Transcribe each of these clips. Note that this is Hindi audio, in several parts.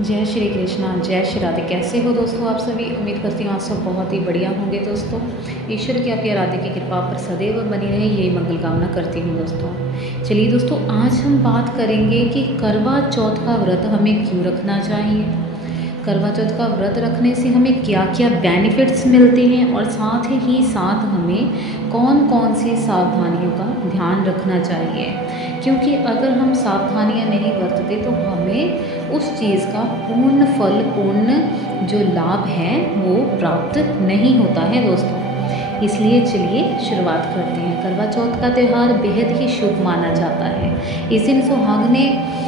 जय श्री कृष्णा, जय श्री राधे। कैसे हो दोस्तों आप सभी? उम्मीद करती हूँ आप सब बहुत ही बढ़िया होंगे दोस्तों। ईश्वर की आपकी आराध्य की कृपा पर सदैव बनी रहे, यही मंगल कामना करती हूँ दोस्तों। चलिए दोस्तों, आज हम बात करेंगे कि करवा चौथ का व्रत हमें क्यों रखना चाहिए, करवा चौथ का व्रत रखने से हमें क्या क्या बेनिफिट्स मिलते हैं और साथ ही साथ हमें कौन कौन सी सावधानियों का ध्यान रखना चाहिए। क्योंकि अगर हम सावधानियां नहीं बरतते तो हमें उस चीज़ का पूर्ण फल, पूर्ण जो लाभ है वो प्राप्त नहीं होता है दोस्तों। इसलिए चलिए शुरुआत करते हैं। करवा चौथ का त्यौहार बेहद ही शुभ माना जाता है। इस दिन सुहागनें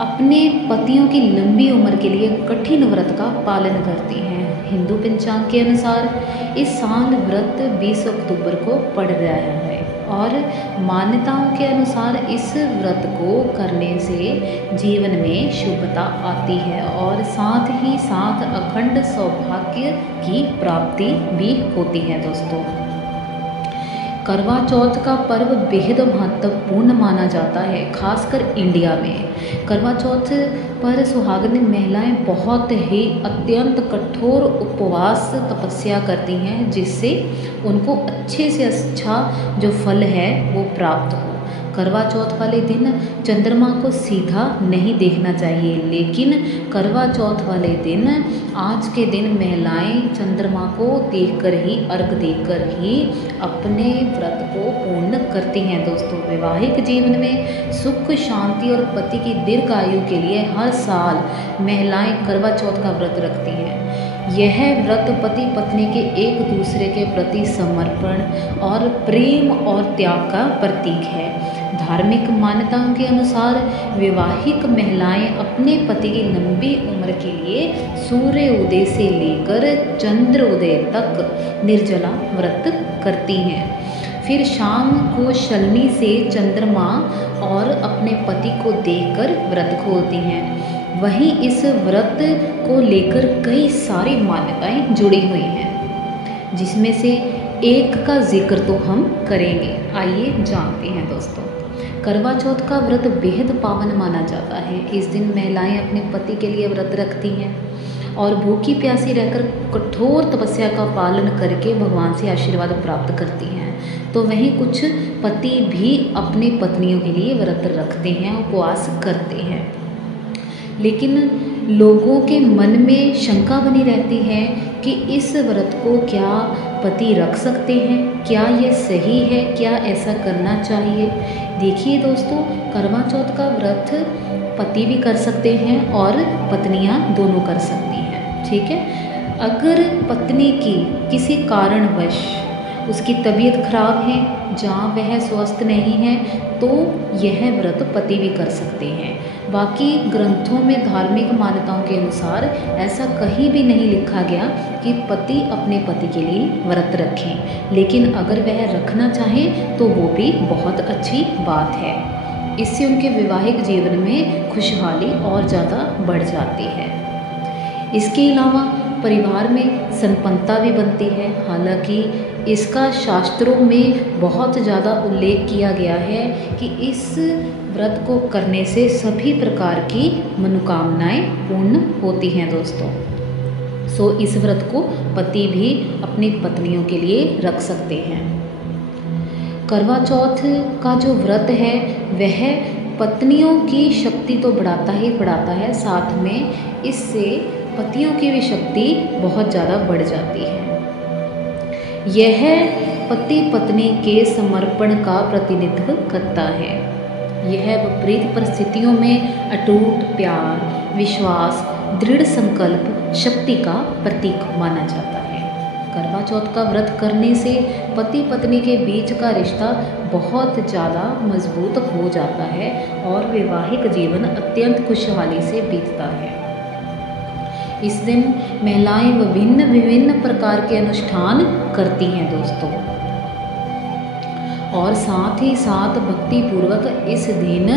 अपने पतियों की लंबी उम्र के लिए कठिन व्रत का पालन करती हैं। हिंदू पंचांग के अनुसार इस साल व्रत 20 अक्टूबर को पड़ रहा है और मान्यताओं के अनुसार इस व्रत को करने से जीवन में शुभता आती है और साथ ही साथ अखंड सौभाग्य की प्राप्ति भी होती है दोस्तों। करवा चौथ का पर्व बेहद महत्वपूर्ण माना जाता है, खासकर इंडिया में। करवा चौथ पर सुहागन महिलाएं बहुत ही अत्यंत कठोर उपवास तपस्या करती हैं, जिससे उनको अच्छे से अच्छा जो फल है वो प्राप्त हो। करवा चौथ वाले दिन चंद्रमा को सीधा नहीं देखना चाहिए, लेकिन करवा चौथ वाले दिन आज के दिन महिलाएं चंद्रमा को देखकर ही, अर्घ देकर ही अपने व्रत को पूर्ण करती हैं दोस्तों। वैवाहिक जीवन में सुख, शांति और पति की दीर्घ आयु के लिए हर साल महिलाएं करवा चौथ का व्रत रखती हैं। यह व्रत पति पत्नी के एक दूसरे के प्रति समर्पण और प्रेम और त्याग का प्रतीक है। धार्मिक मान्यताओं के अनुसार विवाहिक महिलाएं अपने पति की लंबी उम्र के लिए सूर्य उदय से लेकर चंद्र उदय तक निर्जला व्रत करती हैं। फिर शाम को छलनी से चंद्रमा और अपने पति को देखकर व्रत खोलती हैं। वहीं इस व्रत को लेकर कई सारी मान्यताएं जुड़ी हुई हैं, जिसमें से एक का जिक्र तो हम करेंगे। आइए जानते हैं दोस्तों। करवा चौथ का व्रत बेहद पावन माना जाता है। इस दिन महिलाएं अपने पति के लिए व्रत रखती हैं और भूखी प्यासी रहकर कठोर तपस्या का पालन करके भगवान से आशीर्वाद प्राप्त करती हैं। तो वहीं कुछ पति भी अपनी पत्नियों के लिए व्रत रखते हैं, उपवास करते हैं। लेकिन लोगों के मन में शंका बनी रहती है कि इस व्रत को क्या पति रख सकते हैं, क्या ये सही है, क्या ऐसा करना चाहिए। देखिए दोस्तों, करवा चौथ का व्रत पति भी कर सकते हैं और पत्नियां दोनों कर सकती हैं, ठीक है। अगर पत्नी की किसी कारणवश उसकी तबीयत खराब है, जहाँ वह स्वस्थ नहीं है, तो यह व्रत पति भी कर सकते हैं। बाकी ग्रंथों में धार्मिक मान्यताओं के अनुसार ऐसा कहीं भी नहीं लिखा गया कि पति अपने पति के लिए व्रत रखें, लेकिन अगर वह रखना चाहें तो वो भी बहुत अच्छी बात है। इससे उनके वैवाहिक जीवन में खुशहाली और ज़्यादा बढ़ जाती है। इसके अलावा परिवार में संपन्नता भी बनती है। हालांकि इसका शास्त्रों में बहुत ज़्यादा उल्लेख किया गया है कि इस व्रत को करने से सभी प्रकार की मनोकामनाएं पूर्ण होती हैं दोस्तों। सो इस व्रत को पति भी अपनी पत्नियों के लिए रख सकते हैं। करवा चौथ का जो व्रत है वह पत्नियों की शक्ति तो बढ़ाता ही बढ़ाता है, साथ में इससे पतियों की भी शक्ति बहुत ज़्यादा बढ़ जाती है। यह पति पत्नी के समर्पण का प्रतिनिधित्व करता है। यह विपरीत परिस्थितियों में अटूट प्यार, विश्वास, दृढ़ संकल्प, शक्ति का प्रतीक माना जाता है। करवा चौथ का व्रत करने से पति पत्नी के बीच का रिश्ता बहुत ज़्यादा मजबूत हो जाता है और वैवाहिक जीवन अत्यंत खुशहाली से बीतता है। इस दिन महिलाएं विभिन्न प्रकार के अनुष्ठान करती हैं दोस्तों, और साथ ही साथ भक्ति पूर्वक इस दिन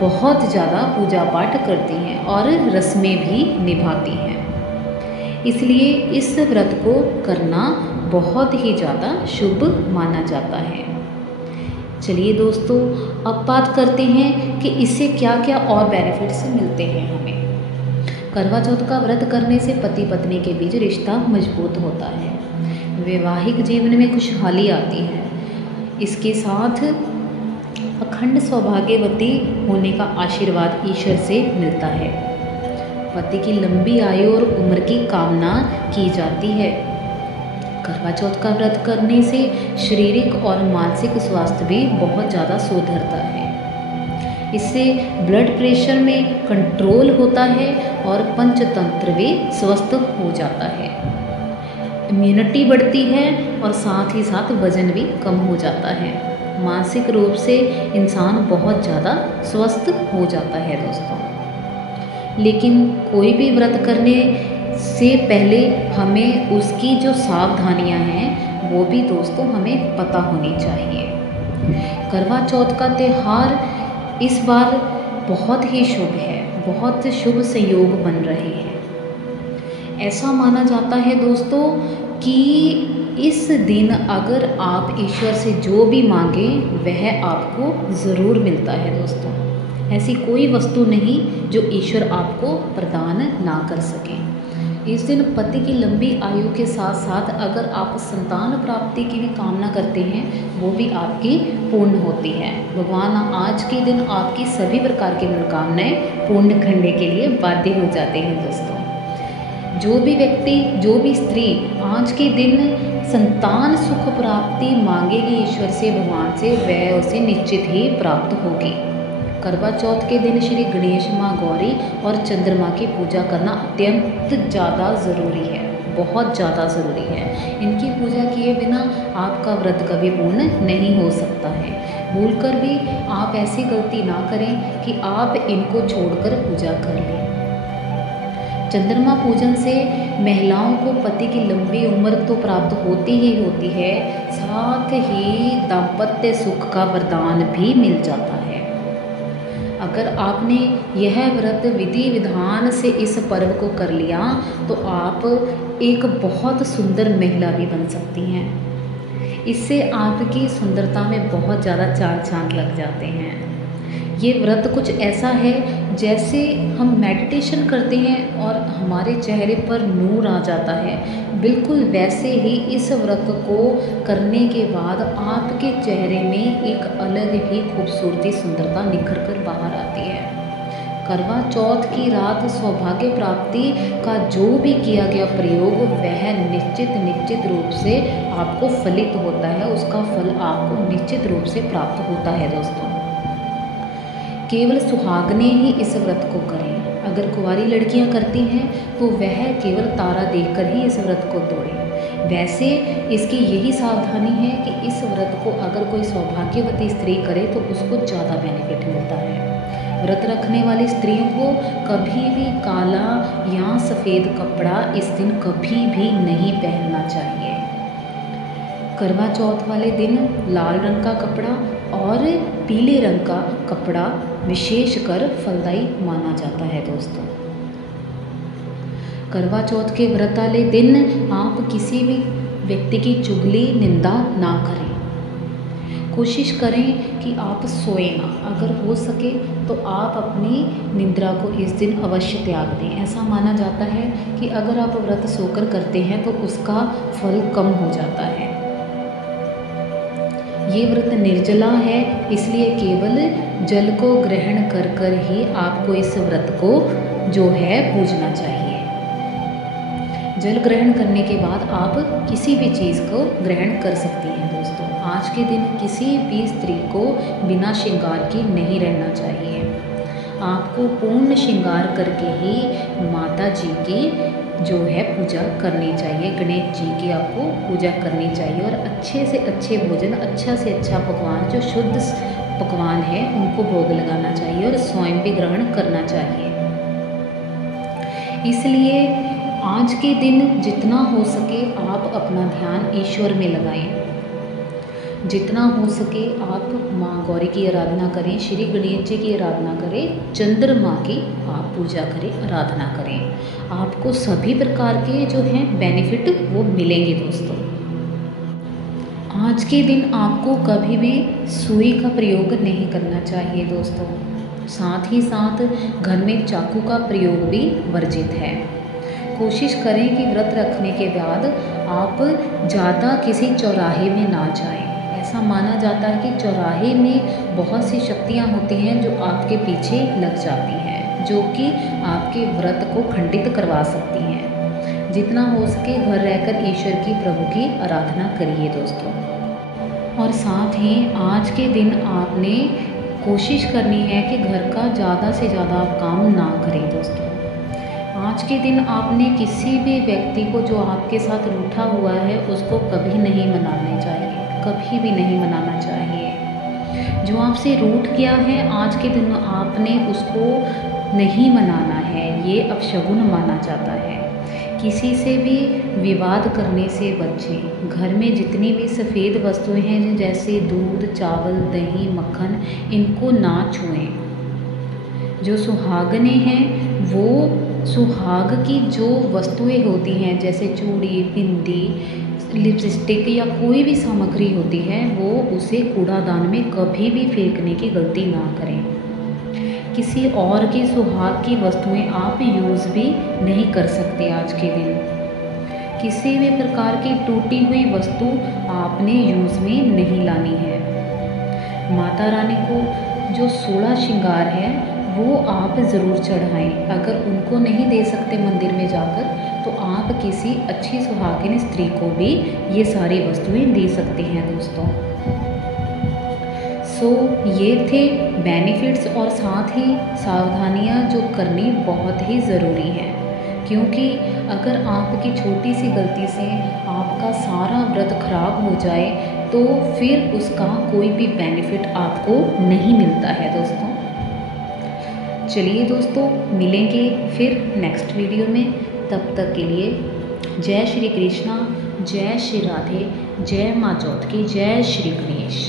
बहुत ज़्यादा पूजा पाठ करती हैं और रस्में भी निभाती हैं। इसलिए इस व्रत को करना बहुत ही ज़्यादा शुभ माना जाता है। चलिए दोस्तों, अब बात करते हैं कि इससे क्या क्या और बेनिफिट्स मिलते हैं हमें। करवा चौथ का व्रत करने से पति पत्नी के बीच रिश्ता मजबूत होता है, वैवाहिक जीवन में खुशहाली आती है। इसके साथ अखंड सौभाग्यवती होने का आशीर्वाद ईश्वर से मिलता है। पति की लंबी आयु और उम्र की कामना की जाती है। करवा चौथ का व्रत करने से शारीरिक और मानसिक स्वास्थ्य भी बहुत ज़्यादा सुधरता है। इससे ब्लड प्रेशर में कंट्रोल होता है और पंचतंत्र भी स्वस्थ हो जाता है। इम्यूनिटी बढ़ती है और साथ ही साथ वजन भी कम हो जाता है। मानसिक रूप से इंसान बहुत ज़्यादा स्वस्थ हो जाता है दोस्तों। लेकिन कोई भी व्रत करने से पहले हमें उसकी जो सावधानियां हैं वो भी दोस्तों हमें पता होनी चाहिए। करवा चौथ का त्यौहार इस बार बहुत ही शुभ है, बहुत शुभ संयोग बन रहे हैं। ऐसा माना जाता है दोस्तों कि इस दिन अगर आप ईश्वर से जो भी मांगें वह आपको ज़रूर मिलता है दोस्तों। ऐसी कोई वस्तु नहीं जो ईश्वर आपको प्रदान ना कर सके। इस दिन पति की लंबी आयु के साथ साथ अगर आप संतान प्राप्ति की भी कामना करते हैं वो भी आपकी पूर्ण होती है। भगवान आज के दिन आपकी सभी प्रकार की मनोकामनाएं पूर्ण करने के लिए बाध्य हो जाते हैं दोस्तों। जो भी व्यक्ति, जो भी स्त्री आज के दिन संतान सुख प्राप्ति मांगेगी ईश्वर से, भगवान से, वह उसे निश्चित ही प्राप्त होगी। करवा चौथ के दिन श्री गणेश माँ, गौरी और चंद्रमा की पूजा करना अत्यंत ज़्यादा ज़रूरी है, बहुत ज़्यादा ज़रूरी है। इनकी पूजा किए बिना आपका व्रत कभी पूर्ण नहीं हो सकता है। भूलकर भी आप ऐसी गलती ना करें कि आप इनको छोड़कर पूजा कर लें। चंद्रमा पूजन से महिलाओं को पति की लंबी उम्र तो प्राप्त होती ही होती है, साथ ही दाम्पत्य सुख का वरदान भी मिल जाता है। अगर आपने यह व्रत विधि विधान से इस पर्व को कर लिया तो आप एक बहुत सुंदर महिला भी बन सकती हैं। इससे आपकी सुंदरता में बहुत ज़्यादा चार चांद लग जाते हैं। ये व्रत कुछ ऐसा है जैसे हम मेडिटेशन करते हैं और हमारे चेहरे पर नूर आ जाता है, बिल्कुल वैसे ही इस व्रत को करने के बाद आपके चेहरे में एक अलग ही खूबसूरती, सुंदरता निखर कर बाहर आती है। करवा चौथ की रात सौभाग्य प्राप्ति का जो भी किया गया प्रयोग वह निश्चित रूप से आपको फलित होता है, उसका फल आपको निश्चित रूप से प्राप्त होता है दोस्तों। केवल सुहागने ही इस व्रत को करें। अगर कुंवारी लड़कियां करती हैं तो वह केवल तारा देखकर ही इस व्रत को तोड़ें। वैसे इसकी यही सावधानी है कि इस व्रत को अगर कोई सौभाग्यवती स्त्री करे तो उसको ज़्यादा बेनिफिट मिलता है। व्रत रखने वाली स्त्रियों को कभी भी काला या सफ़ेद कपड़ा इस दिन कभी भी नहीं पहनना चाहिए। करवा चौथ वाले दिन लाल रंग का कपड़ा और पीले रंग का कपड़ा विशेषकर फलदायी माना जाता है दोस्तों। करवा चौथ के व्रत वाले दिन आप किसी भी व्यक्ति की चुगली, निंदा ना करें। कोशिश करें कि आप सोएं ना। अगर हो सके तो आप अपनी निद्रा को इस दिन अवश्य त्याग दें। ऐसा माना जाता है कि अगर आप व्रत सोकर करते हैं तो उसका फल कम हो जाता है। ये व्रत निर्जला है, इसलिए केवल जल को ग्रहण कर कर ही आपको इस व्रत को जो है पूजना चाहिए। जल ग्रहण करने के बाद आप किसी भी चीज़ को ग्रहण कर सकती हैं दोस्तों। आज के दिन किसी भी स्त्री को बिना श्रृंगार की नहीं रहना चाहिए। आपको पूर्ण श्रृंगार करके ही माता जी की जो है पूजा करनी चाहिए, गणेश जी की आपको पूजा करनी चाहिए और अच्छे से अच्छे भोजन, अच्छा से अच्छा पकवान, जो शुद्ध पकवान है उनको भोग लगाना चाहिए और स्वयं भी ग्रहण करना चाहिए। इसलिए आज के दिन जितना हो सके आप अपना ध्यान ईश्वर में लगाएं। जितना हो सके आप माँ गौरी की आराधना करें, श्री गणेश जी की आराधना करें, चंद्रमा की आप पूजा करें, आराधना करें। आपको सभी प्रकार के जो हैं बेनिफिट वो मिलेंगे दोस्तों। आज के दिन आपको कभी भी सुई का प्रयोग नहीं करना चाहिए दोस्तों। साथ ही साथ घर में चाकू का प्रयोग भी वर्जित है। कोशिश करें कि व्रत रखने के बाद आप ज़्यादा किसी चौराहे में ना जाएं। ऐसा माना जाता है कि चौराहे में बहुत सी शक्तियाँ होती हैं जो आपके पीछे लग जाती हैं, जो कि आपके व्रत को खंडित करवा सकती हैं। जितना हो सके घर रहकर ईश्वर की, प्रभु की आराधना करिए दोस्तों। और साथ ही आज के दिन आपने कोशिश करनी है कि घर का ज़्यादा से ज़्यादा आप काम ना करें दोस्तों। आज के दिन आपने किसी भी व्यक्ति को जो आपके साथ रूठा हुआ है उसको कभी नहीं मनाना चाहिए, कभी भी नहीं मनाना चाहिए। जो आपसे रूठ गया है आज के दिन आपने उसको नहीं मनाना है, ये अपशगुन माना जाता है। किसी से भी विवाद करने से बचें। घर में जितनी भी सफ़ेद वस्तुएं हैं जैसे दूध, चावल, दही, मक्खन, इनको ना छुएं। जो सुहागने हैं वो सुहाग की जो वस्तुएं होती हैं जैसे चूड़ी, बिंदी, लिपस्टिक या कोई भी सामग्री होती है वो उसे कूड़ादान में कभी भी फेंकने की गलती ना करें। किसी और की सुहाग की वस्तुएं आप यूज़ भी नहीं कर सकते आज के दिन। किसी भी प्रकार की टूटी हुई वस्तु आपने यूज़ में नहीं लानी है। माता रानी को जो 16 श्रृंगार है वो आप ज़रूर चढ़ाएं। अगर उनको नहीं दे सकते मंदिर में जाकर तो आप किसी अच्छी सुहागिन स्त्री को भी ये सारी वस्तुएं दे सकते हैं दोस्तों। ये थे बेनिफिट्स और साथ ही सावधानियां जो करनी बहुत ही ज़रूरी हैं, क्योंकि अगर आपकी छोटी सी गलती से आपका सारा व्रत खराब हो जाए तो फिर उसका कोई भी बेनिफिट आपको नहीं मिलता है दोस्तों। चलिए दोस्तों, मिलेंगे फिर नेक्स्ट वीडियो में। तब तक के लिए जय श्री कृष्णा, जय श्री राधे, जय माँ चौथ की, जय श्री गणेश।